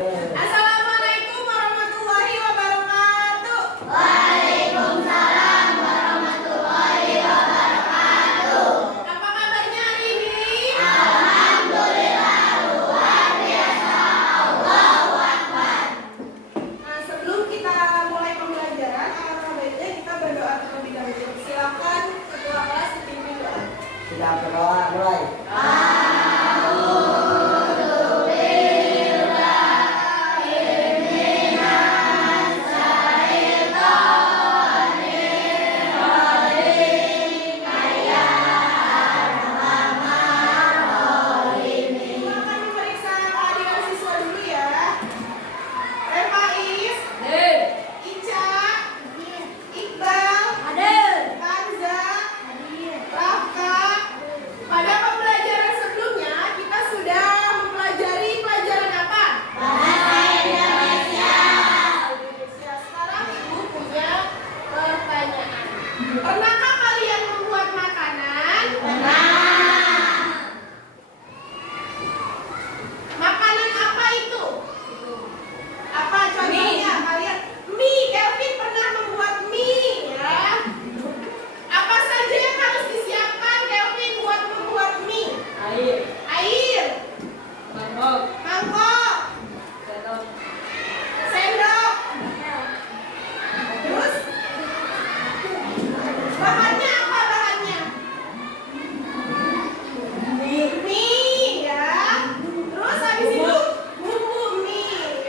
Assalamualaikum warahmatullahi wabarakatuh. Waalaikumsalam warahmatullahi wabarakatuh. Apa kabarnya hari ini? Alhamdulillah, luar biasa. Allahu Akbar. Nah, sebelum kita mulai pembelajaran, alangkah baiknya kita berdoa terlebih dahulu. Silakan ketua kelas dipimpin doa. Sudah berdoa mulai. Kita akan memeriksa kehadiran siswa dulu ya. Refais, Ica, Iqbal, Kanza, Rafka. Pada pembelajaran sebelumnya kita sudah mempelajari pelajaran apa? Bahasa Indonesia. Indonesia. Sekarang ibu punya pertanyaan. Pernahkah kalian membuat makanan? Makanan apa itu? Apa contohnya? Kalian mie. Kelvin pernah membuat mie ya. Apa saja yang harus disiapkan Kelvin buat membuat mie? Air, mangkok, sendok. Terus bahannya apa bahannya? Mie ya. Terus habis itu bumbu mie.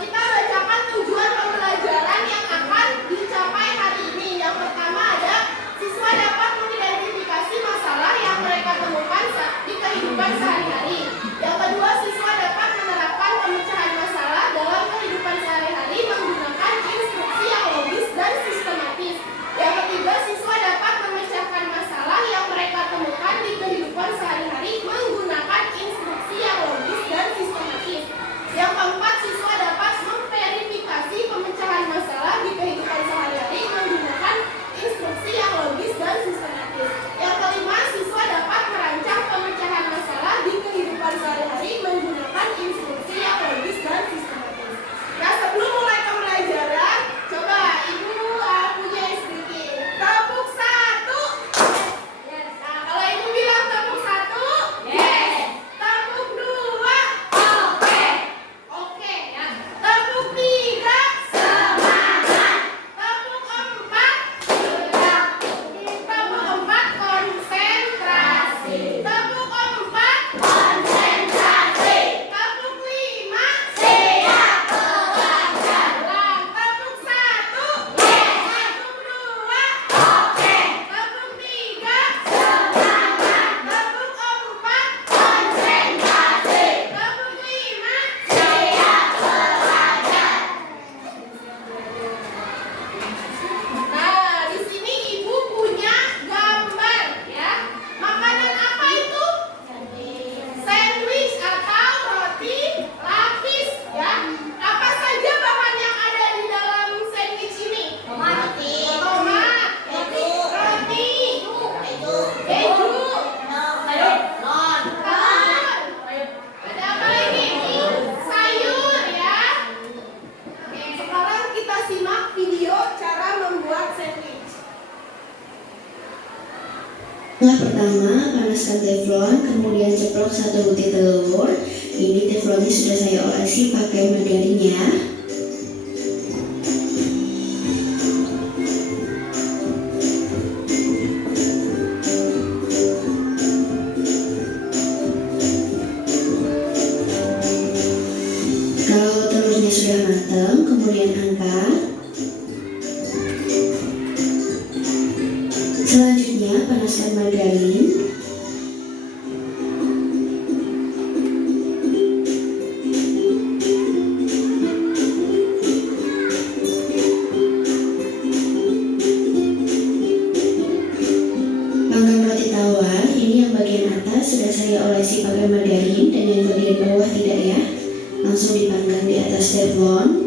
Kita bacakan tujuan pembelajaran yang akan dicapai hari ini. Yang pertama ada siswa dapat mengidentifikasi masalah yang mereka temukan di kehidupan sehari-hari. Yang kedua, siswa dapat menerapkan pemecahan masalah dalam kehidupan sehari-hari menggunakan instruksi yang logis dan sistematis. Yang ketiga, siswa dapat memecahkan masalah yang mereka temukan di kehidupan sehari-hari menggunakan instruksi yang logis dan sistematis. Yang keempat, siswa dapat memverifikasi pemecahan masalah di kehidupan sehari-hari menggunakan instruksi yang logis dan sistematis. Yang kelima, siswa dapat merancang pemecahan masalah di kehidupan sehari-hari menggunakan instruksi yang logis dan sistematis. Nah, sebelum mulai pembelajaran, coba ibu punya sedikit. Tepuk satu. Nah, kalau ibu bilang tepuk satu, tepuk dua, oke ya. Tepuk tiga, tepuk empat, konsentrasi. Tepuk empat, tepuk lima, tepuk satu, tepuk dua, tepuk tiga, tepuk empat, tepuk lima. Nah, di sini ibu punya gambar ya. Makanan apa itu? Sandwich atau roti lapis ya. Apa saja bahan yang ada di dalam sandwich ini? Tomat, roti, keju, ada apa lagi? Sayur ya. Oke, sekarang kita simak video cara membuat sandwich. Langkah pertama, panaskan teflon, kemudian ceplok 1 butir telur. Ini teflonnya sudah saya olesi pakai margarin ya. Kalau telurnya sudah matang, kemudian angkat. Selanjutnya, panaskan margarin. Panggang roti tawar, ini yang bagian atas sudah saya olesi pakai margarin dan yang bagian bawah tidak ya. Langsung dipanggang di atas teflon.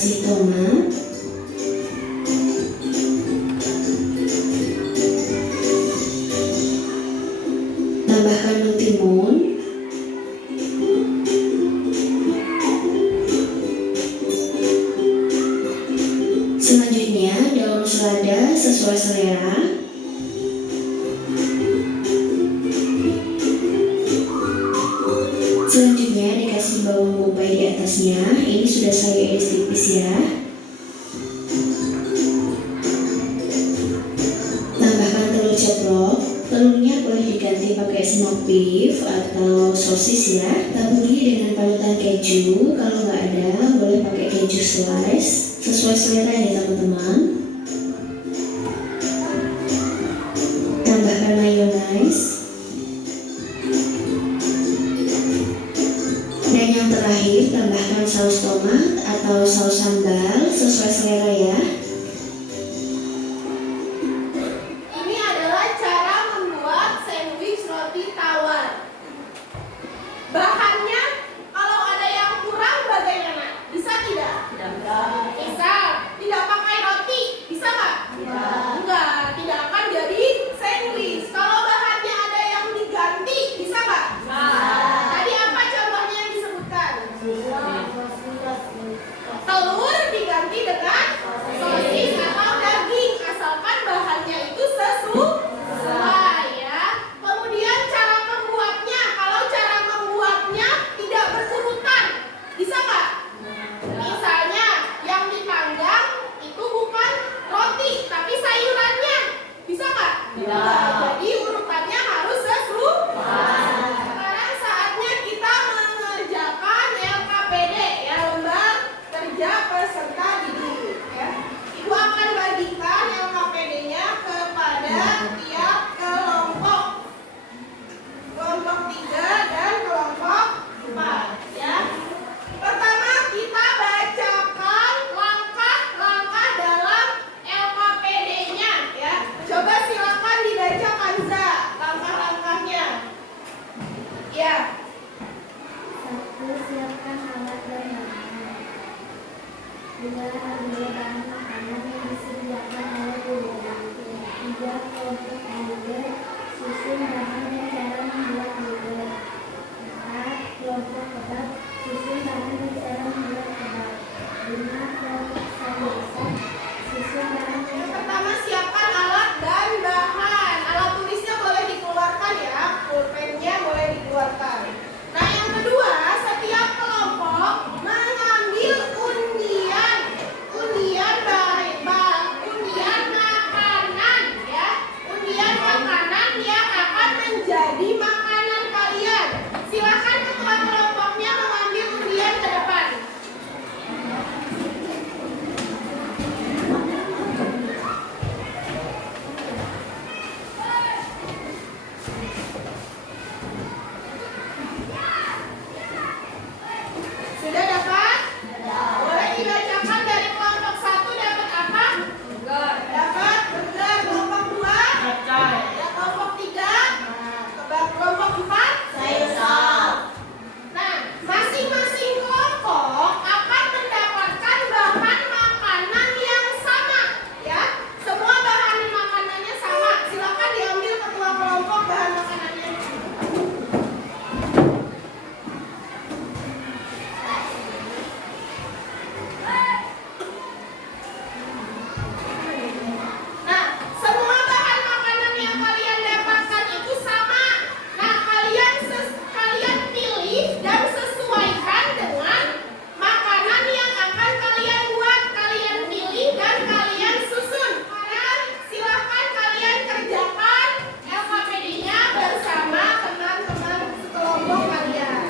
kasih tomat. Tambahkan mentimun. Selanjutnya daun selada sesuai selera. Selanjutnya dikasih bawang bombay di atasnya. Ini sudah saya iris tipis ya. Tambahkan telur ceplok. Telurnya boleh diganti pakai smoked beef atau sosis ya. Taburi dengan parutan keju. Kalau nggak ada, boleh pakai keju slice. Sesuai selera ya teman-teman. Tambahkan mayonaise. Dan yang terakhir, tambahkan saus tomat atau saus sambal sesuai selera ya. Ini adalah cara membuat sandwich roti tawar. Bahannya, kalau ada yang kurang bagaimana? Bisa tidak? Bisa. Tidak pakai roti, bisa nggak? Enggak, tidak akan jadi sandwich. Kalau bahannya ada yang diganti, bisa nggak? Tadi apa contohnya yang disebutkan? Telur diganti dengan sosis atau daging, asalkan bahannya itu sesuai ya. Kemudian cara membuatnya, kalau cara membuatnya tidak berurutan, bisa nggak? Misalnya yang dipanggang itu bukan roti tapi sayurannya, bisa nggak? Jadi urutannya harus sesuai. Sekarang saatnya kita mengerjakan LKPD ya, lembar kerja peserta didik ya. Ibu akan bagikan LKPD-nya kepada tiap kelompok. Kelompok 3 dan kelompok 4 ya. Pertama kita bacakan langkah-langkah dalam LKPD-nya ya. Coba silakan dibaca Kanza langkah-langkahnya. Ya. 1. Siapkan alat dan bahan. 2. Ambil bahan makanan yang disediakan oleh guru. 3. Kelompok burger. Susun bahan dan cara membuat burger. 4. Kelompok kebab. Susun bahan dan cara membuat kebab. 5. Kelompok sayur. Susun bahan dan Yang pertama siapkan alat dan bahan. Alat tulisnya boleh dikeluarkan ya, pulpennya boleh dikeluarkan. Nah yang kedua, setiap kelompok mengambil undian undian makanan ya, undian makanan yang akan menjadi makanan kalian. Silakan ketua kelompoknya mengambil undian ke depan. Sudah dapat? Boleh dibacakan dari kelompok 1 dapat apa? Dapat burger. Kelompok 2? Ya, kelompok 3? Kelompok 4? Nah, masing-masing kelompok akan mendapatkan bahan makanan yang sama ya. Semua bahan makanannya sama. Silakan diambil ketua kelompok bahan makanannya. Nah, semua bahan makanan yang kalian dapatkan itu sama. Nah, kalian pilih dan sesuaikan dengan makanan yang akan kalian buat. Kalian pilih dan kalian susun. Sekarang silakan kalian kerjakan LKPD-nya bersama teman-teman kelompok kalian.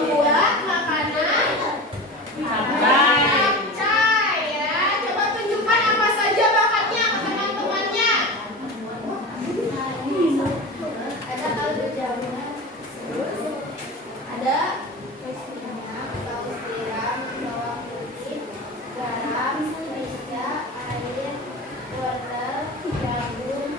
membuat makanan capcay ya. Coba tunjukkan apa saja bakatnya ke teman-temannya. Ada kaldu jamur, ada saus tiram, bawang putih, garam, merica, air, wortel, jagung,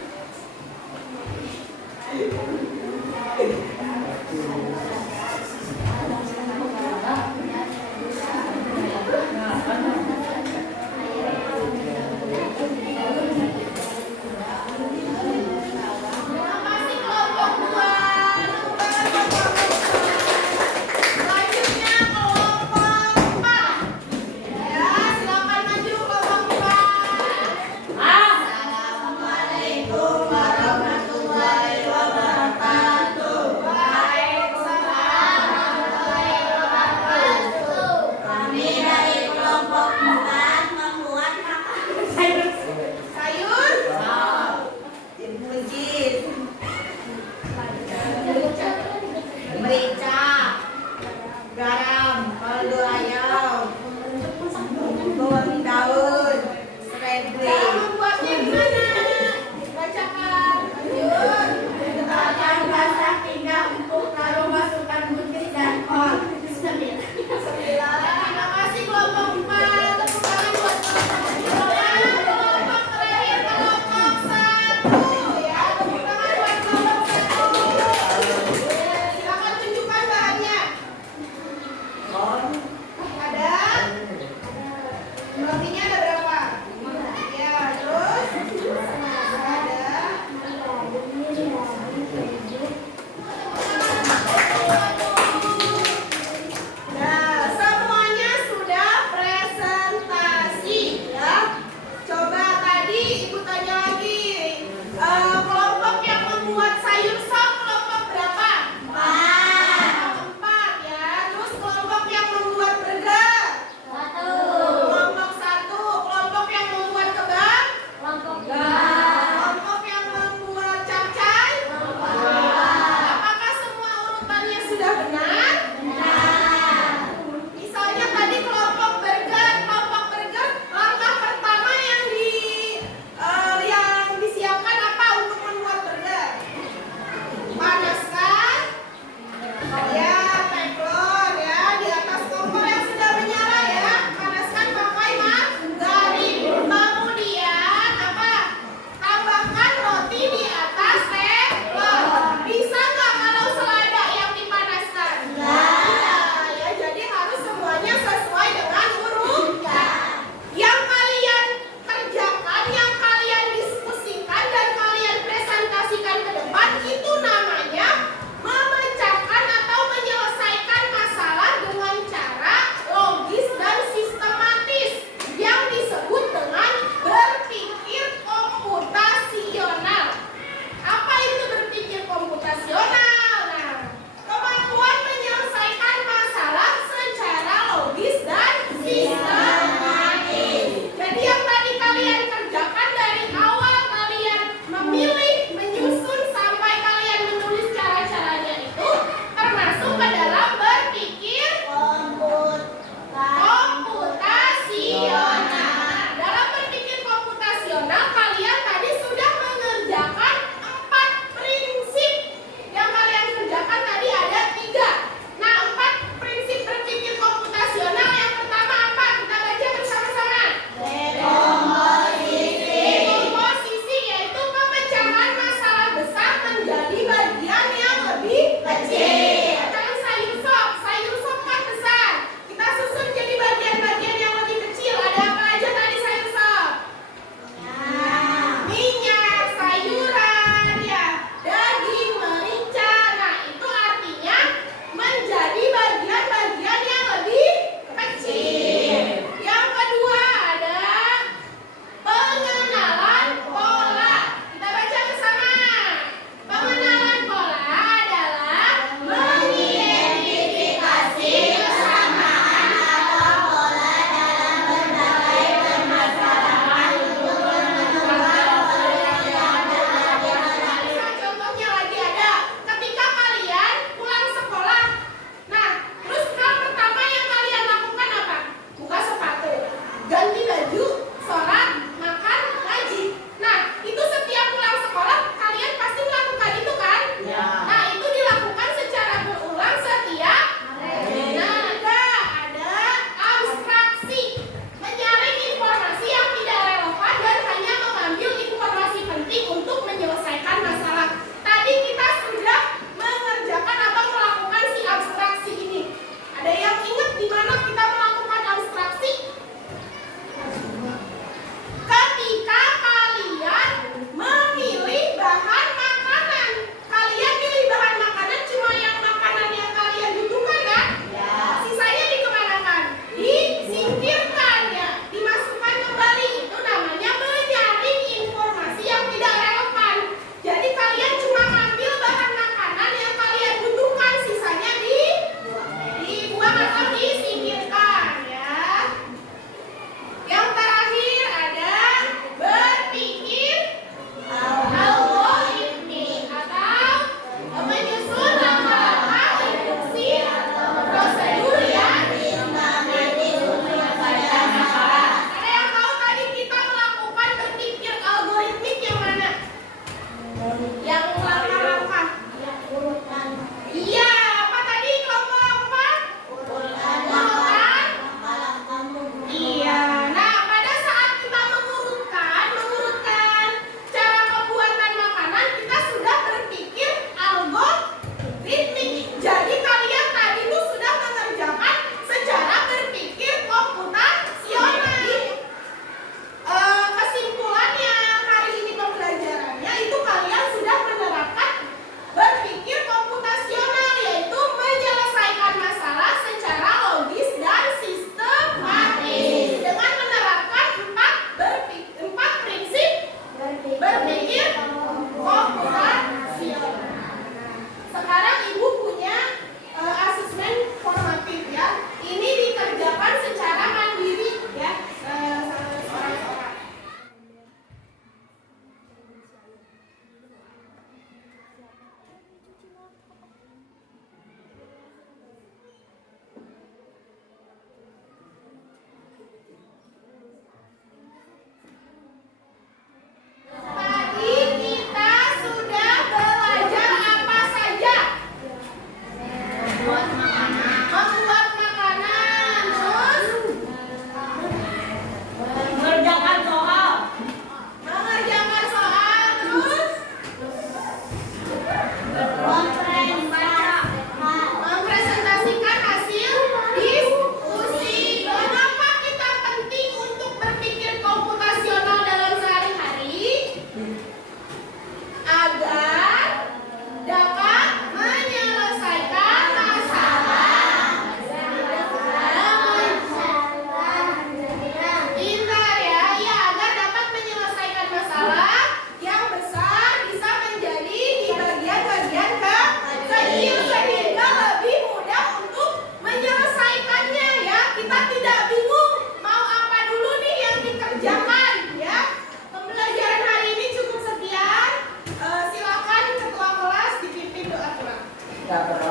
Tidak perlu.